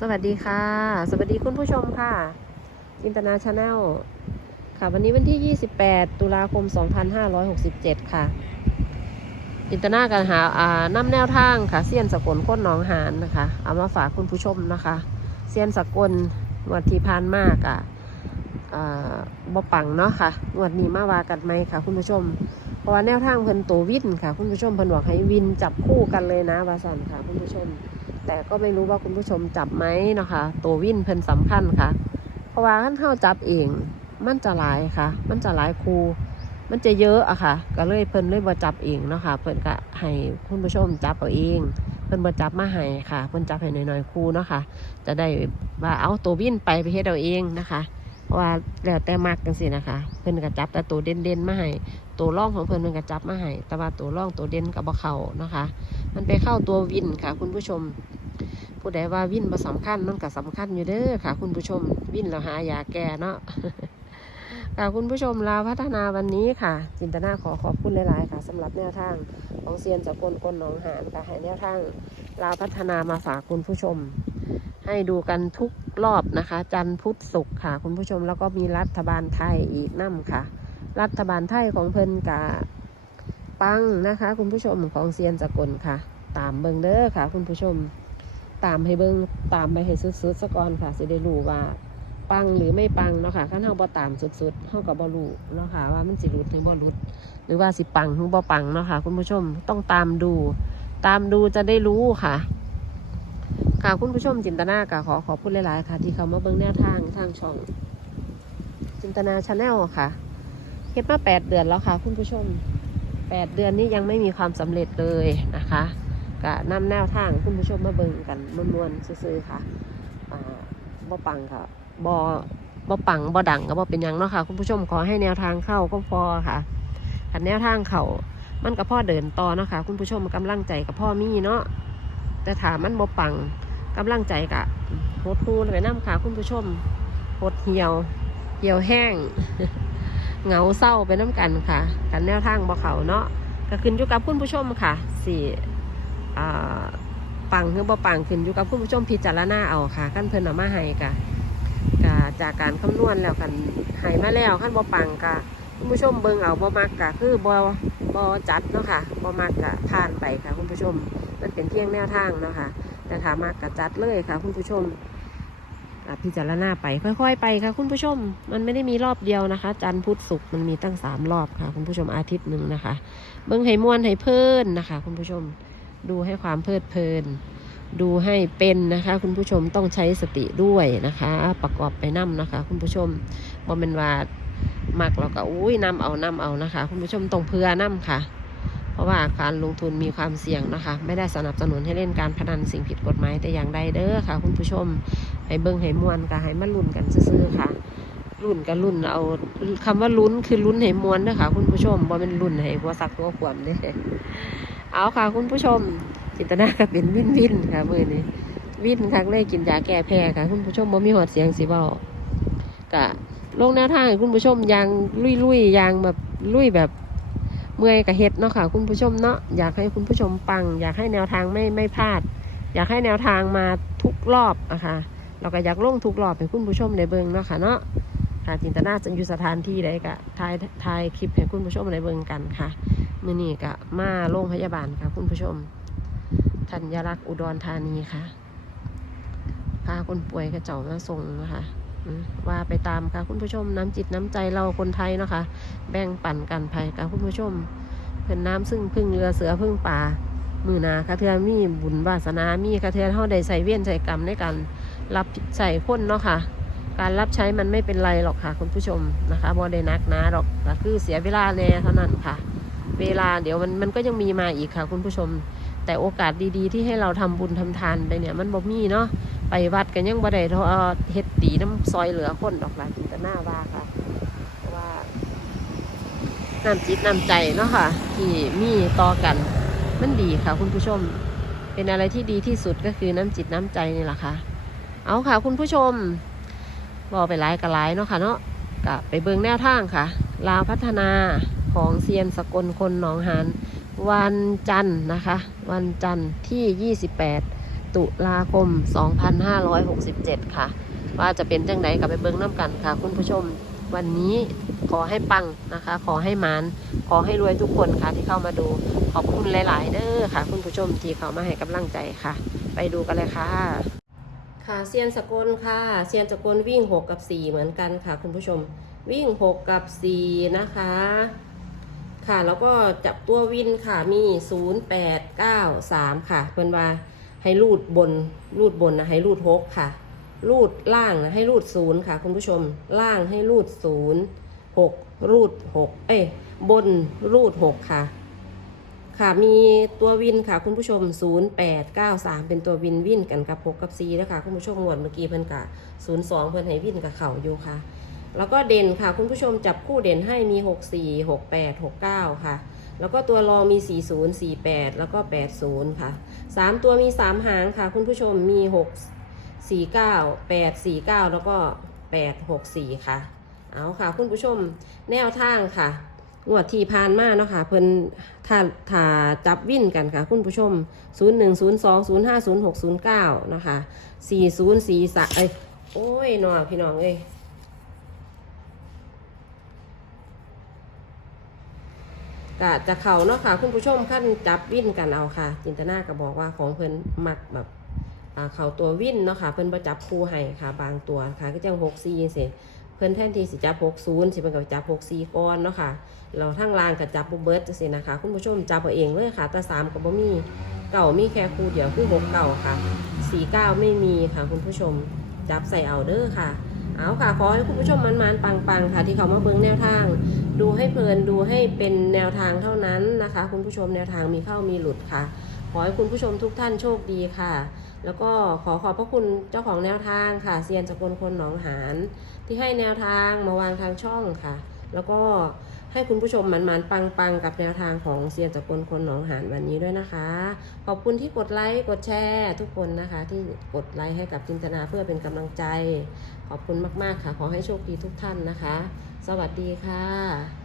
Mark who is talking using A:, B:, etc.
A: สวัสดีค่ะ สวัสดีคุณผู้ชมค่ะจินตนาชาแนลค่ะวันนี้วันที่ 28 ตุลาคม 2567 ค่ะจินตนาการหาอ่านำแนวทางค่ะเซียนสกลโค้นหนองหานนะคะเอามาฝากคุณผู้ชมนะคะเซียนสกลวันที่ผ่านมากอะอ่าบ่ปังเนาะค่ะงวดนี้มาว่ากันไหมค่ะ คุณผู้ชม เพราะว่าแนวทางเพิ่นตัววินค่ะ คุณผู้ชมเพิ่นบอกให้วินจับคู่กันเลยนะวาสันค่ะ คุณผู้ชม แต่ก็ไม่รู้ว่าคุณผู้ชมจับไหมเนาะคะตัววินเพิ่นสำคัญค่ะ เพราะว่าขั้นเท้าจับเอง มันจะหลายค่ะ มันจะหลายคูมันจะเยอะอะค่ะ ก็เลยเพิ่นเลยบ่จับเองเนาะค่ะ เพิ่นก็ให้คุณผู้ชมจับเอาเอง เพิ่นบ่จับมาให้ค่ะ เพิ่นจับให้น้อยๆคูเนาะค่ะ จะได้ว่าเอาตัววินไปไปเฮ็ดเอาเองนะคะเพราะว่าแล้วแต่มักจังซี่นะคะ เพิ่นก็จับแต่ตัวเด่นๆมาให้ตัวร่องของเพิ่นเพิ่นก็จับมาให้แต่ว่าตัวร่องตัวเด่นก็บ่เขานะคะ มันไปเข้าตัววินค่ะ คุณผู้ชม ผู้ใดว่าวิ่นบ่สำคัญมันก็สำคัญอยู่เด้อค่ะ คุณผู้ชมวิ่นเราหายาแก้เนาะค่ะคุณผู้ชมลาวพัฒนาวันนี้ค่ะ จินตนาขอขอบคุณหลาย ๆ ค่ะสำหรับแนวทางของเซียนสกลกลหนองหานค่ะให้แนวทางลาวพัฒนามาฝากคุณผู้ชม ให้ดูกันทุกรอบนะคะ จันทร์พุธศุกร์ค่ะ คุณผู้ชมแล้วก็มีรัฐบาลไทยอีกนั่ค่ะ รัฐบาลไทยของเพิ่นกะปังนะคะ คุณผู้ชมของเซียนสกลค่ะ ตามเบิงเด้อค่ะ คุณผู้ชม ตามให้เบิงตามไปให้สุดๆสะก่อนค่ะสิได้รู้ว่า ปังหรือไม่ปังเนาะค่ะขั้นเฮาบ่ตามสุดๆเฮาก็บ่รู้เนาะค่ะ ว่ามันสิหลุดหรือบ่หลุด หรือว่าสิปังหรือบ่ปังเนาะค่ะ คุณผู้ชมต้องตามดู ตามดูจะได้รู้ค่ะ ค่ะคุณผู้ชมจินตนาก็ขอขอบคุณหลายๆค่ะ ที่เขามาเบิ่งแนวทางทางช่อง จินตนาชาแนลค่ะเฮ็ดมาแปดเดือนแล้วค่ะ คุณผู้ชมแปดเดือนนี้ยังไม่มีความสำเร็จเลยนะคะ ก็นำแนวทางคุณผู้ชมมาเบิ่งกันมวนๆซื่อๆค่ะอ่าบ่ปังค่ะบ่บ่ปังบ่ดังก็บ่เป็นยังเนาะค่ะ คุณผู้ชมขอให้แนวทางเข้าก็พอค่ะคันแนวทางเขามันก็พ่อเดินต่อเนาะค่ะ คุณผู้ชมกำลังใจกับพ่อมีเนาะแต่ถามมันบ่ปังกำลังใจกะโหดหูเลยน้ำค่ะ คุณผู้ชมโหดเหี่ยว เหี่ยวแห้งเหงาเศร้าไปน้ำกันค่ะ กันแนวทางบ่เขาเนาะก็ขึ้นอยู่กับคุณผู้ชมค่ะสี่ ปังหรือบ่ปังขึ้นอยู่กับคุณผู้ชมพิจารณาเอาค่ะขั้นเพิ่นเอามาให้กะกะจากการคำนวณแล้วกันให้มาแล้วขั้นบ่ปังกะคุณผู้ชมเบิ่งเอาบ่มักกะคือบ่บ่จัดเนาะค่ะบ่มักกะผ่านไปค่ะ คุณผู้ชมมันเป็นเพียงแนวทางเนาะค่ะแต่ถามักกะจัดเลยค่ะ คุณผู้ชมพิจารณาไปค่อย ๆ ไปค่ะ คุณผู้ชม มันไม่ได้มีรอบเดียวนะคะ จันทร์พุธศุกร์มันมีตั้งสามรอบค่ะ คุณผู้ชมอาทิตย์หนึ่งนะคะ เบิ้งให้มวนให้เพลินนะคะ คุณผู้ชม ดูให้ความเพลิดเพลิน ดูให้เป็นนะคะ คุณผู้ชมต้องใช้สติด้วยนะคะ ประกอบไปนํนะคะ คุณผู้ชมบ่เป็นว่ามักเราก็อุ้ยนำเอานำเอานะคะ คุณผู้ชมต้องเพื่อนํค่ะ เพราะว่าการลงทุนมีความเสี่ยงนะคะ ไม่ได้สนับสนุนให้เล่นการพนันสิ่งผิดกฎหมายแต่อย่างใดเด้อค่ะ คุณผู้ชมให้เบิ่งให้มวนก็ให้มาลุ้นกันซื่อๆค่ะ ลุ้นกับลุ้นเอาคำว่าลุ้นคือลุ้นให้มวนเด้อค่ะคุณผู้ชมบ่เป็นลุ้นให้หัวสักหัวขวมเด้เอาค่ะคุณผู้ชม จินตนาก็เป็นวินวินค่ะมื้อนี้วินครั้งเลยกินยาแก้แพ้ค่ะ คุณผู้ชมบ่มีหอดเสียงสิเว้ากะลงแนวทางคุณผู้ชมยางลุยๆยยางแบบลุยแบบเมื่อยกับเฮ็ดเนาะค่ะ คุณผู้ชมเนาะอยากให้คุณผู้ชมปัง อยากให้แนวทางไม่ไม่พลาด อยากให้แนวทางมาทุกรอบอะคะเราก็อยากลงทุกรอบให้คุณผู้ชมได้เบิงเนาะค่ะเนาะ ค่ะจินตนาจะอยู่สถานที่ใดก็ถ่ายถ่ายคลิปให้คุณผู้ชมได้เบิ่งกันค่ะมื้อนี้ก็มาโรงพยาบาลค่ะ คุณผู้ชมธัญรักษ์อุดรธานีค่ะพาคนป่วยกระเจ้ามาส่งนะคะว่าไปตามค่ะคุณผู้ชมน้ำจิตน้ำใจเราคนไทยเนาะค่ะแบ่งปันกันภัยค่ะคุณผู้ชมเพิ่นน้ำซึ่งพึ่งเรือเสือพึ่งป่ามือนาคาเทือนมีบุญวาสนามีคาเทือนเฮาได้ใส่เวียนใส่กรรมในการรับใส่คนเนาะค่ะ การรับใช้มันไม่เป็นไรหรอกค่ะ คุณผู้ชมนะคะบ่ได้นักนาหรอกก็คือเสียเวลาแน่เท่านั้นค่ะ เวลาเดี๋ยวมันมันก็ยังมีมาอีกค่ะ คุณผู้ชม แต่โอกาสดีๆ ที่ให้เราทำบุญทำทานไปเนี่ย มันบ่มีเนาะไปวัดกันยังบ่ได้เทอเฮ็ดตีน้ำซอยเหลือคนดอกหลายจินตนาว่าค่ะเพราะว่าน้ำจิตน้ำใจเนาะค่ะ ที่มีต่อกันมันดีค่ะ คุณผู้ชม เป็นอะไรที่ดีที่สุดก็คือน้ำจิตน้ำใจนี่แหละค่ะ เอาค่ะ คุณผู้ชม บอไปหลายกับหลายเนาะค่ะเนาะกะไปเบิงแนวทางค่ะ ลาวพัฒนาของเซียนสกลคนหนองหานวันจันทร์นะคะ วันจันทร์ที่ 28 ตุตุลาคม 2567 ค่ะ ว่าจะเป็นจังไดกับไปเบิ้งน้ำกันค่ะ คุณผู้ชมวันนี้ขอให้ปังนะคะ ขอให้มานขอให้รวยทุกคนค่ะที่เข้ามาดูขอบคุณหลาย ๆ เด้อค่ะ คุณผู้ชมที่เข้ามาให้กำลังใจค่ะ ไปดูกันเลยค่ะ ค่ะเซียนสกลค่ะเซียนสกลวิ่ง 6 กับ 4 เหมือนกันค่ะ คุณผู้ชมวิ่ง 6 กับ 4 นะคะ ค่ะแล้วก็จับตัววินค่ะมี 0 8 9 3 ค่ะ เพื่อนว่าให้รูดบนรูดบนนะให้รูด 6 ค่ะ รูดล่างนะให้รูด 0 ค่ะ คุณผู้ชมล่างให้รูด 0 6 รูด 6 เอ้ยบนรูด 6 ค่ะ ค่ะมีตัววินค่ะคุณผู้ชม 0893 เป็นตัววินวินกันกับ6กับ4นะคะคุณผู้ชมงวดเมื่อกี้เพิ่นกะ02 เพิ่นให้วินกับเข่าอยู่ค่ะ แล้วก็เด่นค่ะคุณผู้ชมจับคู่เด่นให้มี 64 68 69 ค่ะ แล้วก็ตัวรองมี 40 48 แล้วก็ 80 ค่ะ 3 ตัวมี 3 หางค่ะ คุณผู้ชมมี 6 49 8 49 แล้วก็ 8 64 ค่ะ เอาค่ะ คุณผู้ชมแนวทางค่ะ งวดที่ผ่านมาเนาะค่ะเพิ่นถ้าถ้าจับวิ่นกันค่ะ คุณผู้ชม 0 1 0 2 0 5 0 6 0 9นะคะ4 0 4 3เอ้ยโอ้ยนอพี่น้องเอ้ยกะจะเข่าเนาะค่ะ คุณผู้ชมขั้นจับวิ่นกันเอาค่ะ จินตนาก็บอกว่าของเพิ่นมักแบบเข่าตัววิ่นเนาะค่ะ เพิ่นประจับคู่ให้ค่ะ บางตัวค่ะ ก็จัง6 4สิเเพิ่นแทนที่สิจับ60สิเพิ่นก็จับ64ก่อนเนาะค่ะเราทั้งล่างก็จับบ่เบิดจังซี่นะคะ คุณผู้ชมจับเอาเองเลยค่ะแต่3ก็บ่มีเก่ามีแค่คู่เดียวคือ6เก่าค่ะ49ไม่มีค่ะ คุณผู้ชมจับใส่เอาเด้อค่ะ เอาค่ะขอให้คุณผู้ชมมันๆปังๆค่ะ ที่เขามาเบิ่งแนวทาง ดูให้เพลินดูให้เป็นแนวทางเท่านั้นนะคะ คุณผู้ชมแนวทางมีเข้ามีหลุดค่ะ ขอให้คุณผู้ชมทุกท่านโชคดีค่ะ แล้วก็ขอขอบพระคุณเจ้าของแนวทางค่ะเซียนสกลคนหนองหาน ที่ให้แนวทางมาวางทางช่องค่ะ แล้วก็ให้คุณผู้ชมมันมันๆปังๆ กับแนวทางของเซียนสกลคนหนองหานวันนี้ด้วยนะคะ ขอบคุณที่กดไลค์กดแชร์ทุกคนนะคะ ที่กดไลค์ให้กับจินตนาเพื่อเป็นกำลังใจ ขอบคุณมากๆค่ะ ขอให้โชคดีทุกท่านนะคะ สวัสดีค่ะ